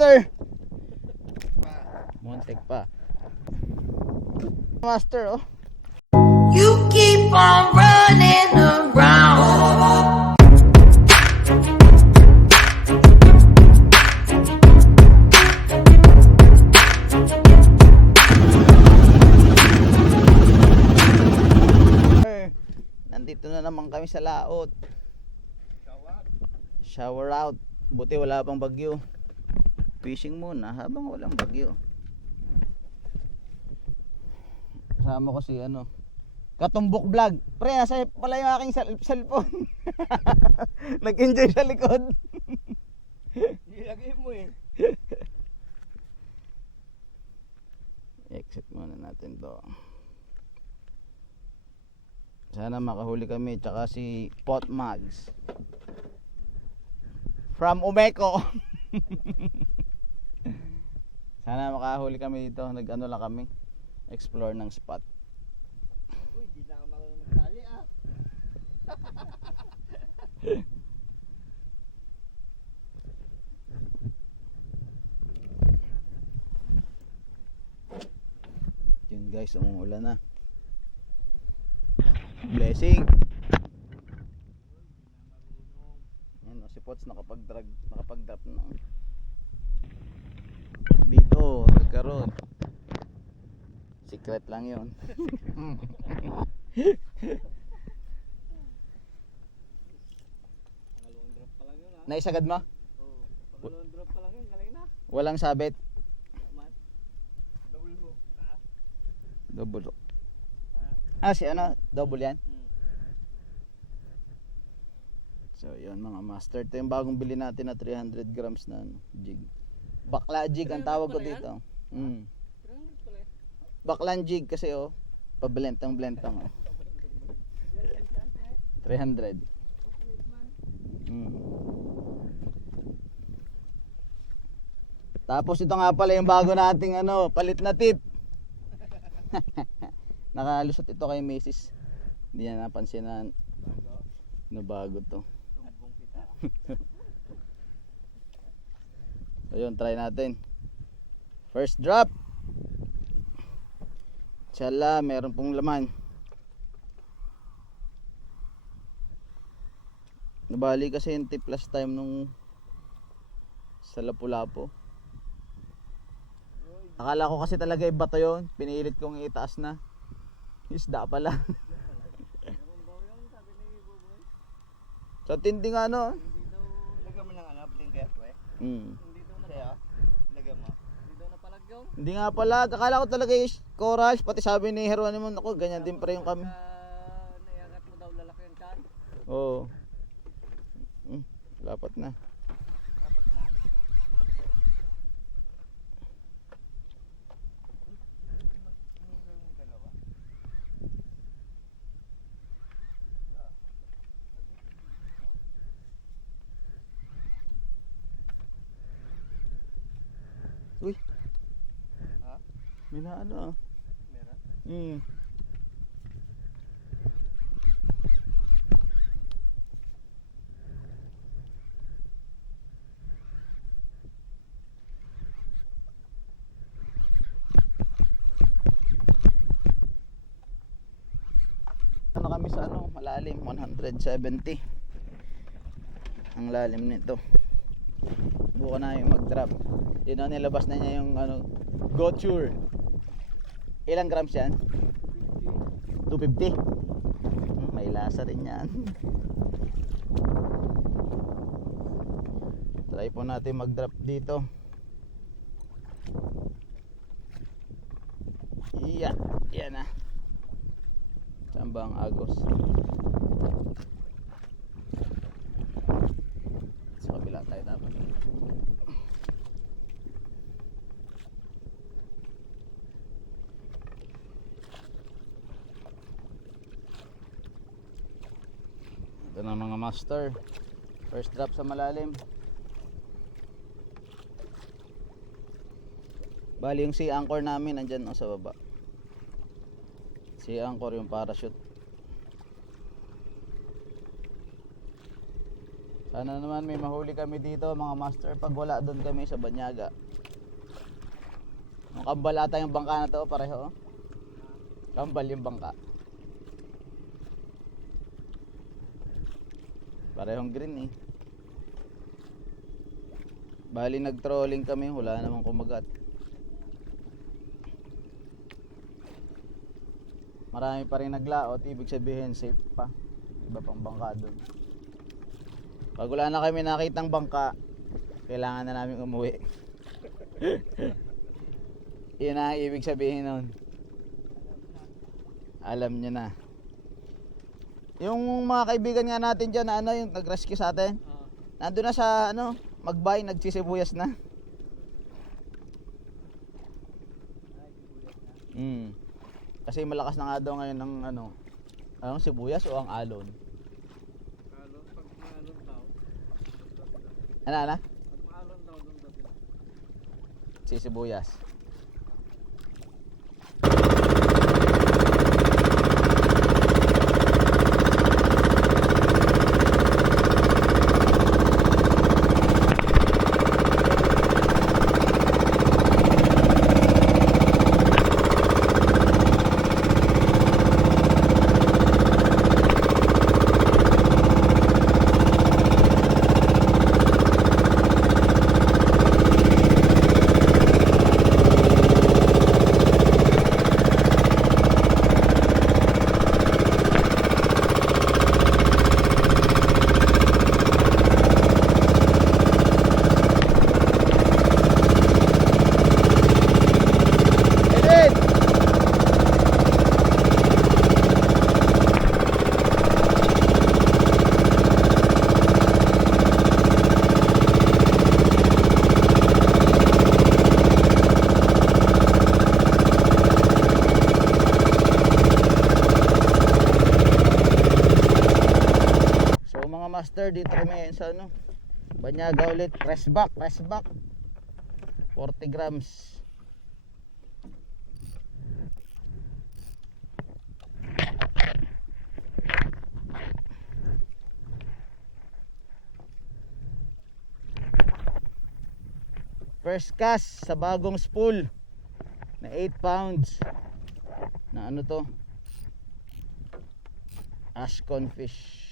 master. Muntik pa. Master, oh. You keep on running around. Nandito na naman kami sa laot. Shower out. Buti wala pang bagyo. Fishing muna habang walang bagyo. Kasama ko si ano, Katumbok Vlog. Pre, nasa pala yung aking cellphone. Nag-enjoy sa likod. Ilagay mo eh. Exit muna natin to. Sana makahuli kami. Tsaka si Pot Mags from Umeco. Sana makahuli kami dito. Nag-ano lang kami, explore ng spot. Uy, di na ako marunong magtali ah. Yun guys, umuulan na. Blessing. Yan, si Pots nakapag-drop na. Dito, nagkaroon. Secret lang yun. Pangalawang drop pa lang yun ah. Naisagad mo? Oo, pangalawang drop pa lang yun, galing na. Walang sabit. Man. Double hook. Ah. Double. Ah. Si ano? Double yan? Hmm. So yun mga master. Ito yung bagong bili natin na 300 grams na ano, jig. Bakla jig ang tawag ko dito. Mm. Ganun pala eh. Baklan jig kasi oh. Pablentang oh. 300. Mm. Tapos ito nga pala yung bago nating ano, palit na tip. Nakalusot ito kay Mrs. Hindi niya napansin na bago to. Tumbong kita. Ayun, try natin. First drop. Tsala, meron pong laman. Nabali kasi yung tip last time nung sa Lapu-Lapu. Akala ko kasi talaga yung bato yun. Pinilit kong itaas na. Isda pala. Meron daw yun, sabi ni Buboy. So tindi nga no. Hindi daw, lagyan mo ng ano, blinker we. Mm. Hindi daw na lagyan mo. Hindi daw napalagyaw. Hindi nga pala. Akala ko talaga yung coral. Pati sabi ni Heronimo, ako ganyan din pa rin yung kami. Naiangat mo daw lalaki yung chan. Oo. Dapat na. Dapat na. Uy. Ha? May na ano ah. Meron? Ano kami sa ano, malalim, 170 ang lalim nito. Buka na yung mag-drop. Yun na, nilabas na niya yung ano, Goture. Ilang grams yan? 250. May lasa rin yan. Try po natin mag-drop dito. Iya, yan na. Saan ba ang agos? Sa kabila tayo dapat. Ito na mga master. First drop sa malalim. Bali yung sea anchor namin nandyan sa baba. Sea anchor yung parachute. Sana naman may mahuli kami dito mga master pag wala doon kami sa Banyaga. Ang kambal ata yung bangka na to pareho. Kambal yung bangka. Parehong green eh. Bali nag-trolling kami, wala namang kumagat. Marami pa rin naglaot, ibig sabihin safe pa. Iba pang bangka doon. Pag wala na kami nakitang bangka, kailangan na namin umuwi. Yun ang ibig sabihin nun. Alam nyo na. Yung mga kaibigan nga natin dyan na ano, yung nag-rescue sa atin, nandun na sa ano, Magbay, nagsisibuyas na. Kasi malakas na nga daw ngayon ng ano, anong sibuyas o ang alon? Alon, pag maalon daw. Ano? Pag maalon daw, doon daw sila. Sisibuyas. Master, dito kami sa ano, Banyaga ulit, press back 40 grams. First cast sa bagong spool na 8 pounds na ano to, Ashcon fish.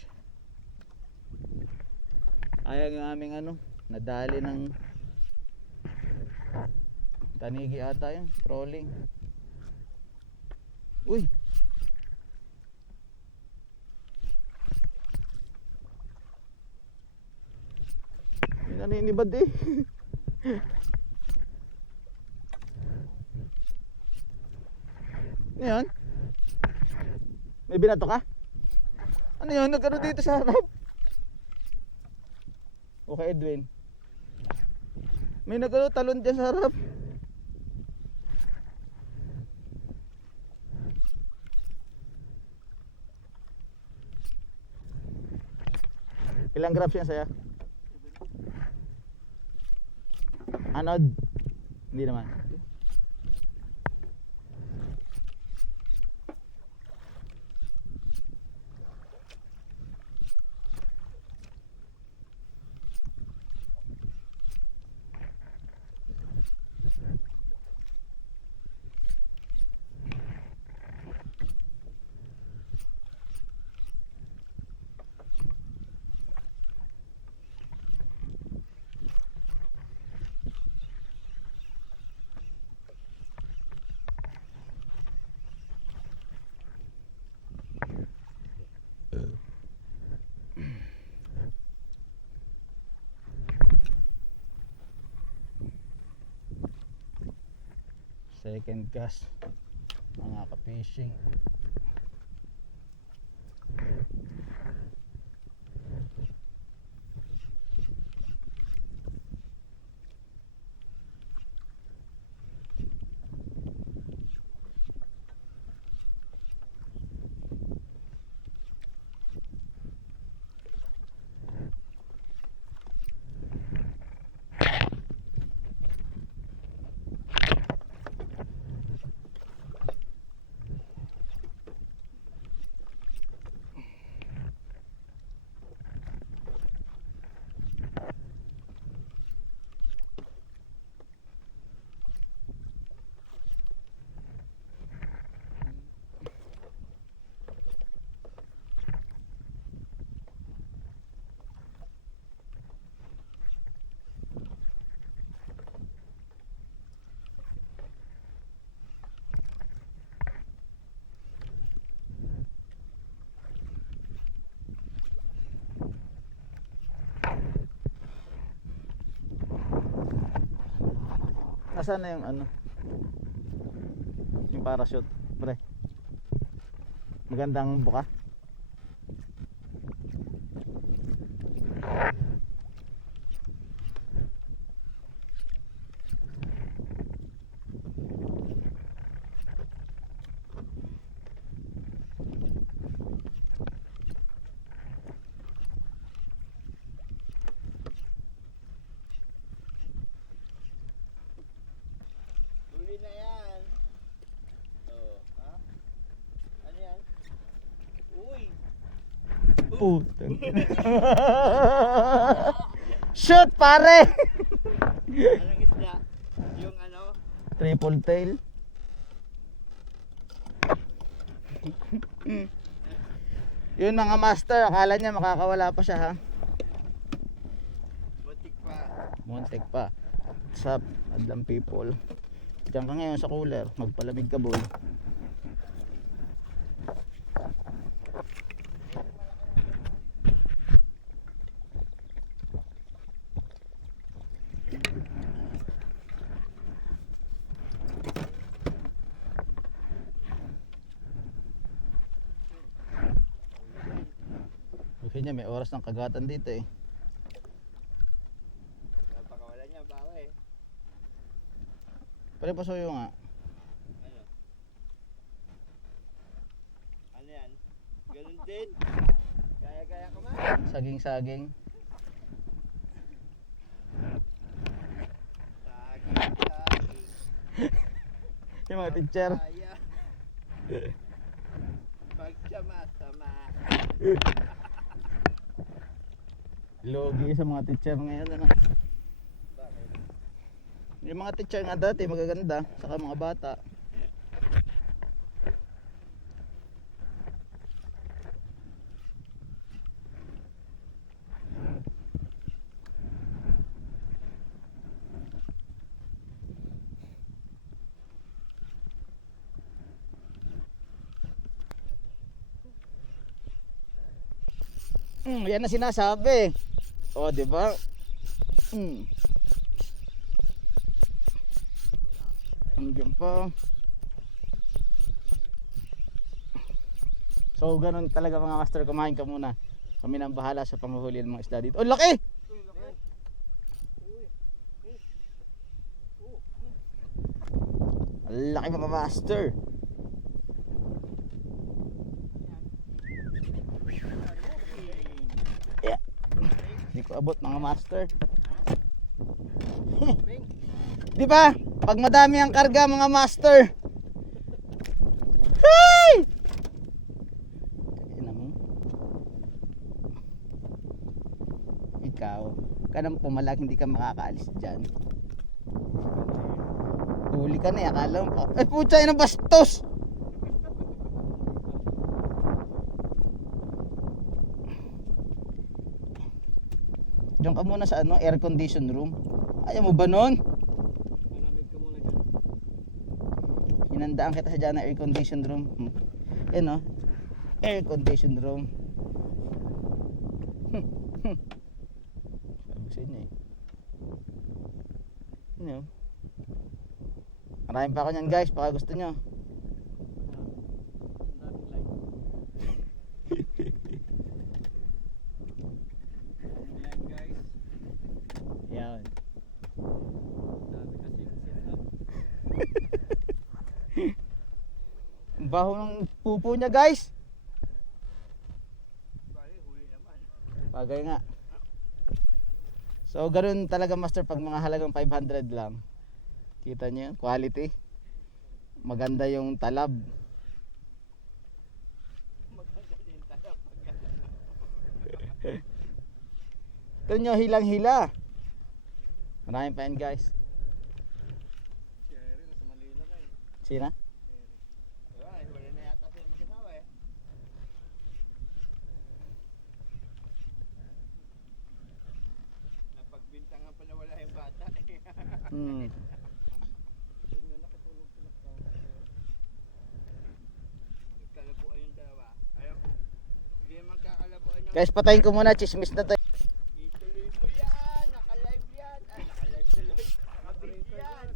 Ayaw yung aming ano, nadali ng tanigi ata yun, trolling. Uy! May naninibad eh. Ano yun? May binato ka? Ano yun? Nagkano dito sa harap? Okay, Edwin. May nagano talon dyan sa harap. Ilang grams yan saya? Anod? Hindi naman. Second cast mga ka-fishing. Nasaan na yung ano? Yung parachute, pre. Magandang buka. Huli na yan. Oh, ha? Ano yan? Uy! Putang. Shoot, pare! Anong isda? Yung ano? Triple tail. Yun mga master, akala niya makakawala pa siya ha. Butik pa. Montek pa. What's up, adlang people? Diyan ka ngayon sa cooler, magpalamig ka boy. Okay niya, may oras ng kagatan dito eh. Napakawala niya, bawa eh. Pare pasuyo nga. Ano? Ano yan? Ganun din? Gaya-gaya ka man? Saging-saging. Saging-saging. Yung mga teacher. Kaya. Pagsama-sama. Logi sa mga teacher ngayon ano. Bakit? Yung mga teacher nga dati magaganda, saka mga bata. Yan na sinasabi. O, di ba? Hanggang pa. So, ganun talaga mga master, kumain ka muna. Kami nang bahala sa panghuli ng mga isda dito. Oh, laki! Ang laki mga master. Yeah. Hindi ko abot mga master. Di ba? Pag madami ang karga mga master. Hey! Ina mo. Ikaw, kanang pumalak hindi ka makakaalis diyan. Huli ka na, akala mo pa. Ay putya, ina bastos. Diyan ka muna sa ano, air condition room. Ayaw mo ba nun? Malamig ka muna dyan. Hinandaan kita sa dyan na air condition room. Yan o, air condition room. Sabi sa inyo eh. Ano? Maraming pa ako nyan guys, baka gusto nyo. Ang daming like. Yan guys. Yan. Dami kasi sit up. Ang baho ng pupo niya guys. Bali, huli naman. Bagay nga. So ganoon talaga master pag mga halagang 500 lang. Kita niyo, quality. Maganda yung talab. Maganda din tayo pag Ito nyo, hilang-hila. Maraming pa yan guys. Si Harry nasa Manila na eh. Sina? Diba, huli na yata sila mag-asawa eh. Napagbintangan pa na wala yung bata eh. Doon nga nakatulog sila sa Nagkalabuan yung dalawa. Ayaw. Hindi naman kakalabuan yung... Guys, patayin ko muna, chismis na to. Ituloy mo yan! Naka-live yan! Ah, naka-live tuloy. Naka-video yan!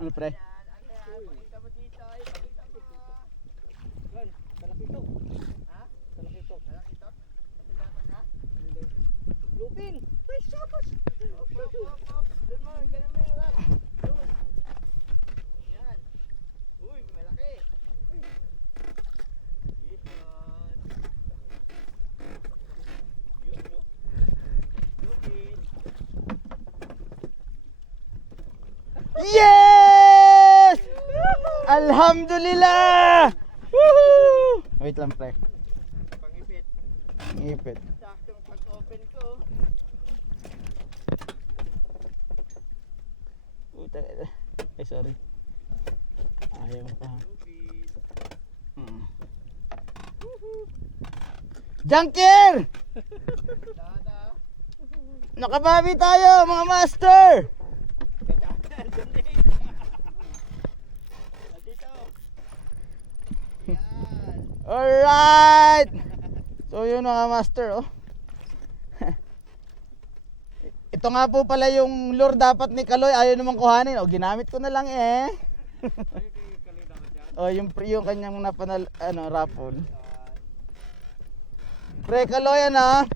Ano pre? Pakita mo dito, pakita mo. Gan, talakito. Ha? Talakito. Talakito? Kasagatan ka? Hindi. Lupin! Ay, sapos! Op. Doon mo, ganun mo yung rap. Doon. Yan. Uy, malaki. Yun. Yun, no? Lupin. Yes! Alhamdulillah! Woohoo! Wait lang pre. Pangipit. Ngipit. Saktong pag-open ko. Puta. Ay sorry. Ayaw pa. Lupin. Hmm. Junker! Dada. Nakabawi tayo mga master! Dito. Yan. Alright! So yun mga master oh. Ito nga po pala yung lure dapat ni Kaloy, ayaw naman kuhanin. O ginamit ko na lang eh. Ay, kay Kalida ka dyan. O yung kanyang napanal raffle. Pre Kaloy ano?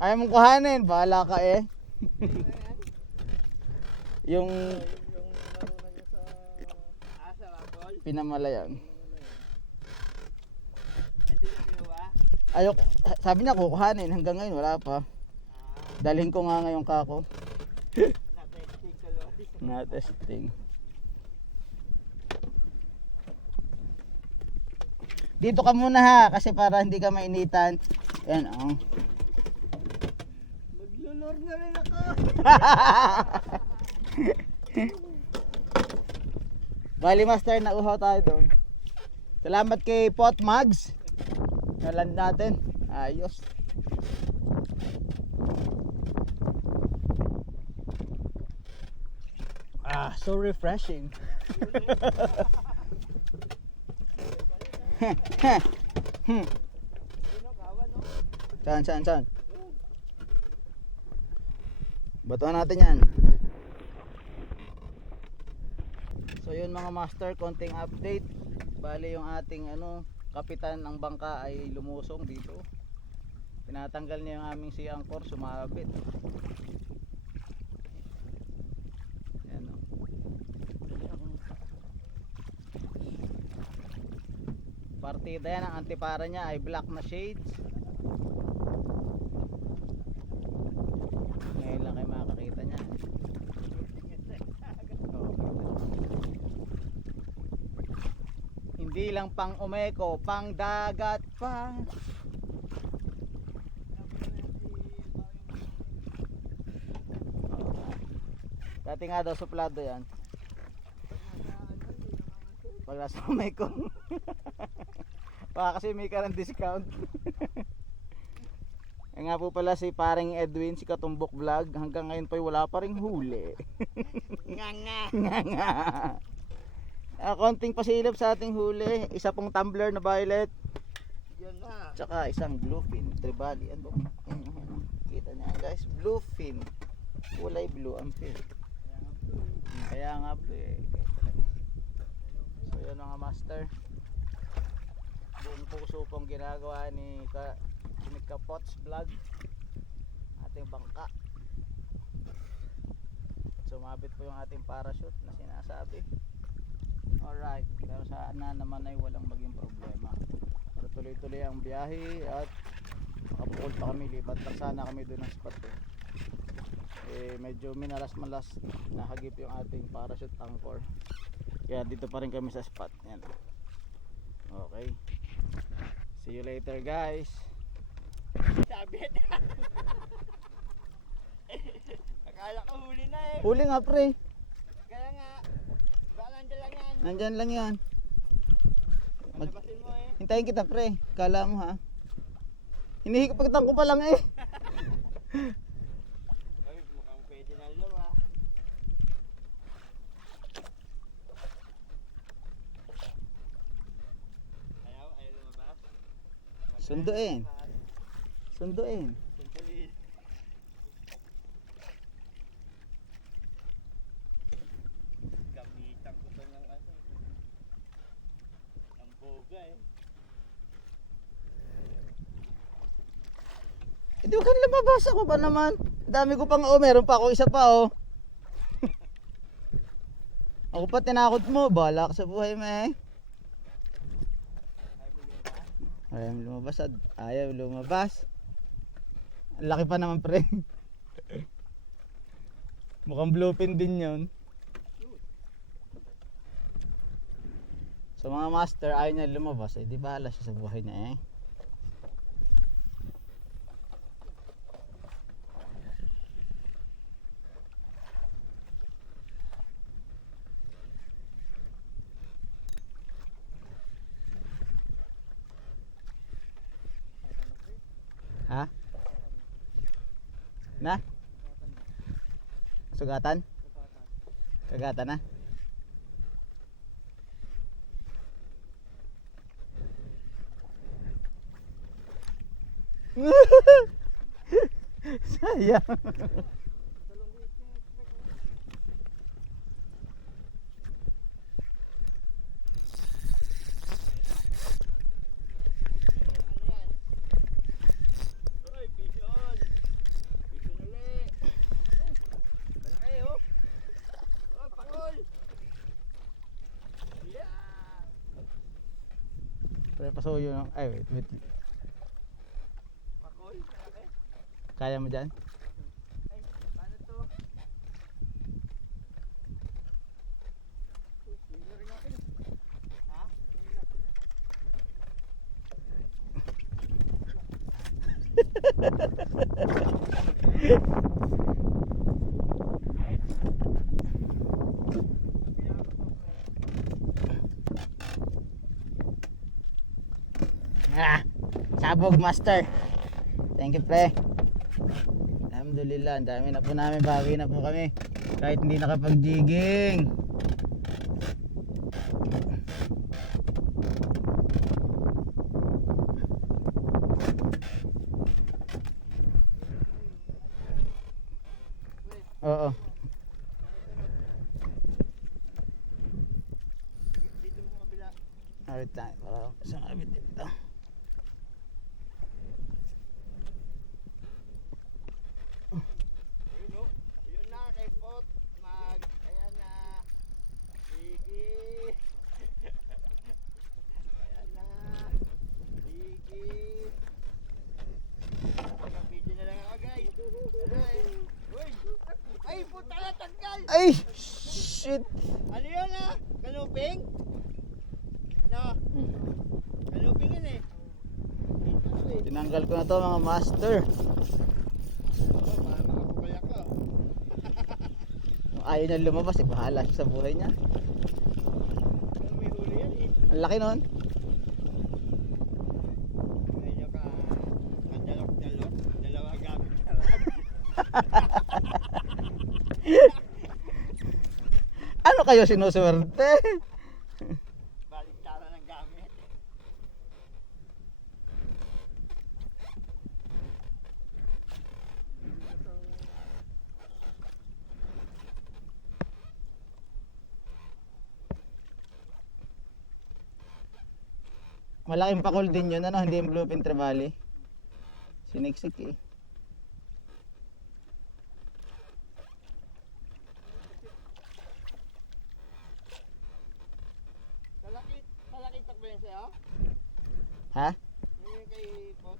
Ayaw mong kuhanin, bahala ka eh. Yung Yung narunan niya sa... Asa, Rapol? pinamalayan. Hindi na ginawa? Ayok, sabi niya kukuhanin, hanggang ngayon wala pa. Dalhin ko nga ngayon kako. Na-testing ka, Lord. Na testing. Dito ka muna ha, kasi para hindi ka mainitan. Yan oh. Maglulor na rin ako. Bali master, nauhaw tayo doon. Salamat kay Pot Mags. Naland natin. Ayos. Ah, so refreshing. Saan? Batuhan natin yan. So yun mga master, konting update. Bali yung ating kapitan ng bangka ay lumusong dito. Tinatanggal niya yung aming sea anchor, sumabit. Yan o. Partida yan, ang antipara niya ay black na shades. Ngayon lang kayo makakita niya. Hindi lang pang umeko, pang dagat pa. Dati nga daw suplado yan. Pag nasa umeko. Baka kasi may ka ng discount. Yan nga po pala si paring Edwin, si Katumbok Vlog. Hanggang ngayon pa wala pa ring huli. Nga. Konting pasilip sa ating huli. Isa pong tumbler na violet. Yan na. Tsaka isang bluefin tribali. Ano? Kita niya guys, bluefin. Kulay blue ang fin. Kaya nga blue eh. So yun mga master. Buong puso pong ginagawa ni Kapots Vlog. Ating bangka. Sumabit po yung ating parachute na sinasabi. Alright, pero sana naman ay walang maging problema. Para tuloy-tuloy ang biyahe at makapukol pa kami, lipat lang sana kami doon ng spot medyo minalas-malas nahagip yung ating parachute anchor, kaya dito pa rin kami sa spot. Yan. Okay, see you later guys. Sabit. Akala ko huli na eh. Huli nga pre, Kaya nga. Baka nandyan lang yan. nandyan lang yan. Malabasin mo eh. Hintayin kita pre, kala mo ha. Hinihigpagtan ko pa lang eh. Ay, mukhang pwede na lure ah. Ayaw lumabas. Sunduin. Sunduin. Sandali. Kami. Hindi ko kan lumabas ako ba naman. Dami ko pang meron pa ako isa pa Ako pa tinakot mo, bahala ka sa buhay mo Ayaw mo lumabas, ayaw lumabas. Ang laki pa naman pre. Mukhang bluefin din yun. So mga master, ayaw niya lumabas di bahala siya sa buhay niya Ha? Na? Sugatan? Kagatan na? Sayang. Pre, pasuyo no? Ay, wait. Kaya mo dyan? Sabog master. Thank you pre. Alhamdulillah, ang dami na po namin, bawi na po kami kahit hindi nakapag-jigging. Oo. Alright, para sa kabit dito. Ay, puta na tanggal! Ay! Shit! Ano yun Galuping? No? Galuping yun Tinanggal ko na to mga master. Para makapukul ako. Kung ayaw niya lumabas, bahala siya sa buhay niya. May huli yan Ang laki nun. Medyo ka madalok-dalok. Dalawa gamit ka Ano kayo sinuswerte? Baliktara ng gamit. Malaking pakul din yun, hindi yung bluefin trevally. Siniksik Malaki takbo yan sa'yo? Ha? Yung kay Pot?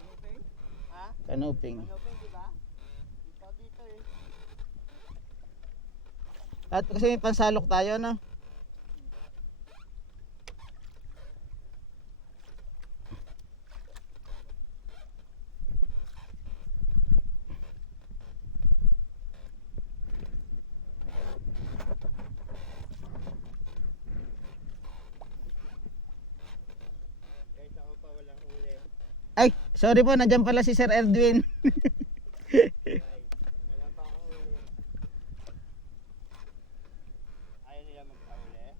Galuping? Ha? Kanuping. Galuping, diba? Dito At kasi may pansalok tayo, no? Kahit ako pa walang huli. Ay, sorry po, nandiyan pala si Sir Edwin. Wala pa akong huli. Ayaw nila magpahuli.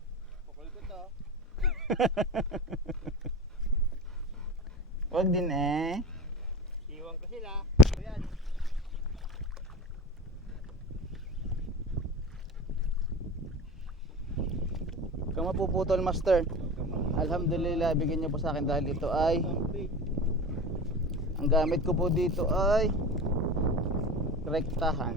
Pukul ko to. Wag din Iwan ko sila. Ayan. Kung mapuputol master. Huwag kang Alhamdulillah, bigyan niyo po sa akin dahil ito ay ang gamit ko po dito ay rektahan.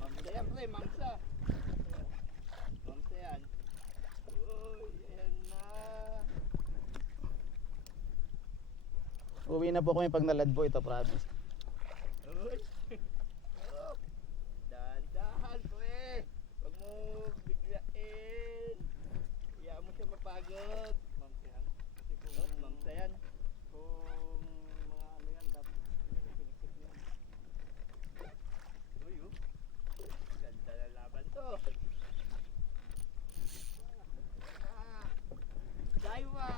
Mamsa yan, pre, mamsa. Mamsa yan. Uy, yan na. Uwi na po kami pag naladbo ito, promise. Uy. Oh. Dahan-dahan, pre. Huwag mo biglain. Hayaan mo siya mapagod. Mamsa yan. Kasi kung mamsa yan, kung mga ano yan, dapat sinikip yan. Uy, oh. Ganda na laban to. Ah. Daiwa!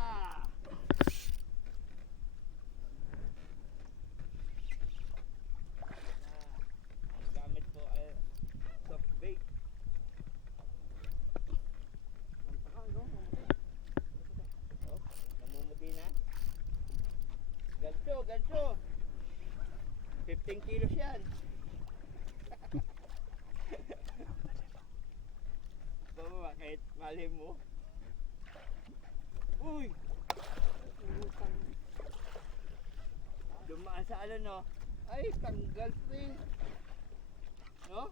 Ang gamit ko ay soft bait. Oh, namumuti na. Gancho, gancho. 15 kilos yan. Baba, kahit mali mo. Uy! Dumaan sa ano, no? Ay, tanggal, pre. No?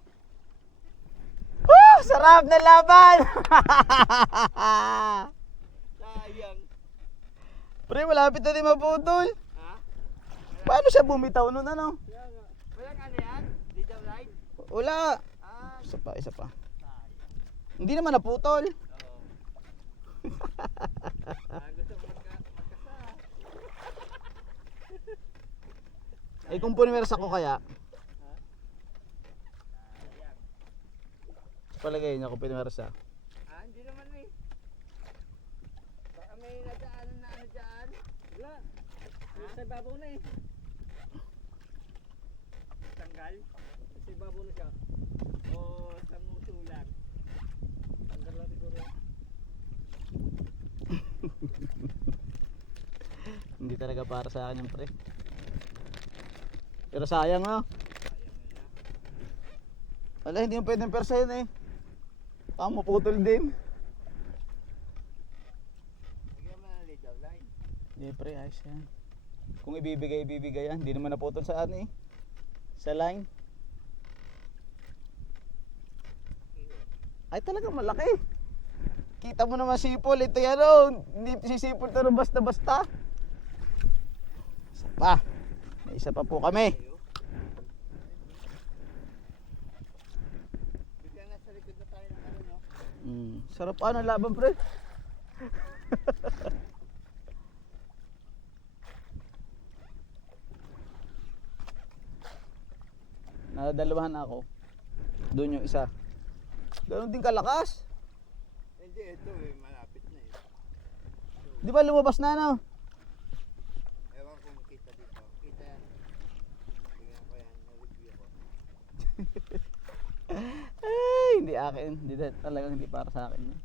Woo! Sarap na laban! Sayang. Pre, malapit na din maputol. Ha? Paano siya bumitaw nun ano? Walang ano yan? Leader line? Wala. Ah, Isa pa, isa pa. sayang. Hindi naman naputol. Oo. Gusto ko magkasa. Eh kung puniwersa ko kaya, Sayang. palagay niya kung puniwersa. Ah, hindi naman eh. Baka may nadaanan na ano dyan. Wala. Sa babaw na eh. Tanggal? Sa babaw na siya. O sa muso lang. Tanggal lang siguro. Hindi talaga para sa akin yung pre. Pero sayang oh. Wala, hindi mo pwedeng persa yun eh. Baka maputol din. Lagyan mo ng leader line. Hindi pre, ayos yan. Kung ibibigay yan. Hindi naman naputol sa ano eh. Sa line. Ay talaga malaki. Kita mo naman sipol. Ito yan oh. Hindi sisipol ito ng basta-basta. Isa pa. May isa pa po kami. Bigla nasa likod na tayo ng ano, no? Sarap ano laban pre. Nadalawahan ako. Doon yung isa. Ganon din kalakas. Hindi, ito eh, malapit na eh. Di ba lumabas na no? Ewan kung makita dito. Kita yan. Tingnan ko yan, na-review ko. Ay, hindi akin. Hindi talagang hindi para sa akin. Yun.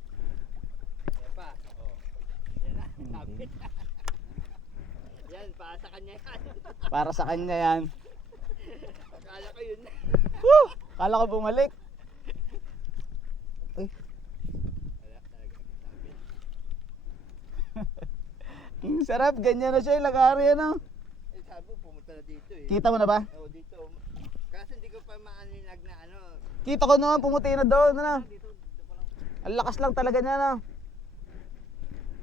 Yan pa. Oh. Yan na, Hindi. kapit. Yan, para sa kanya yan. Para sa kanya yan. Akala ko yun. Woo! Kala ko bumalik. Ay, Wala talaga, kapit. ang sarap. Ganyan na siya. Lagari ano. Eh, sabi mo, pumunta na dito eh. Kita mo na ba? Oo, dito. Kasi hindi ko pa maaninag na ano. Kita ko naman pumuti na doon. Ano? Dito pa lang. Ang lakas lang talaga niya no.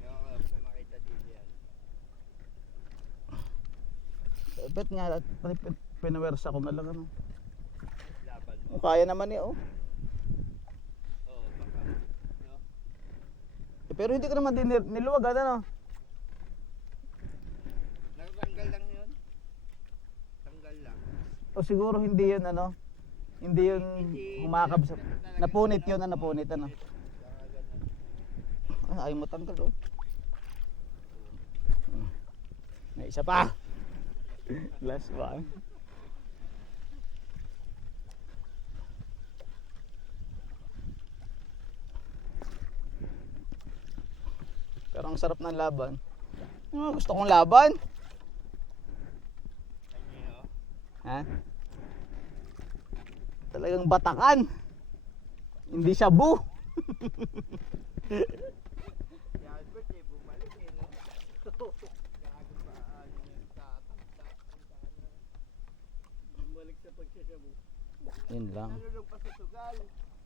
Oo, kung makita dito yan. Bet nga. Pinawersa ko na lang ano. Laban mo. Kaya naman eh oh. Oo, baka. No? Pero hindi ko naman din niluwag ano. Nakatanggal lang yun. Tanggal lang. O siguro hindi yun ano. Hindi yun humakab sa... Napunit yun na napunit ano. Baka ganun. Ay, ayaw mo tanggal oh. May isa pa. Last one. Pero ang sarap ng laban. Gusto kong laban. Ha? Talagang batakan. Hindi shabu. Si Albert eh, bumalik eh, no? Gago pa, ano yung tatagtak. Bumalik sa pagsasabu. Yun lang. Nalulog pa sa sugal.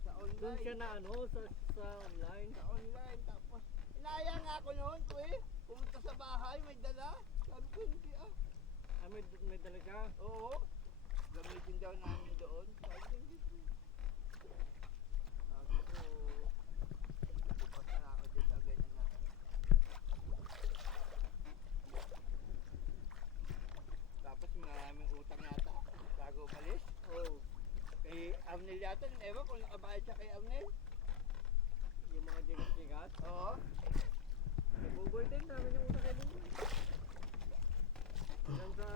Sa online. Doon siya na ano, sa online. Sa online. Tapos, inaya nga ako noon, kuya. Pumunta sa bahay, may dala. Sabi ko, hindi ah. Ah, may dala ka? Oo. Gamitin daw namin doon. Sabi ko, hindi po. Sabi ko, bukas na ako dyan sa ganyan na. Tapos maraming utang yata bago umalis. Oo. Kay Amnel yata, ewan kung nakabayad siya kay Amnel. Yung mga digat-digat. Oo. Kay Buboy din, namin yung utang kay Buboy. Hanggang sa...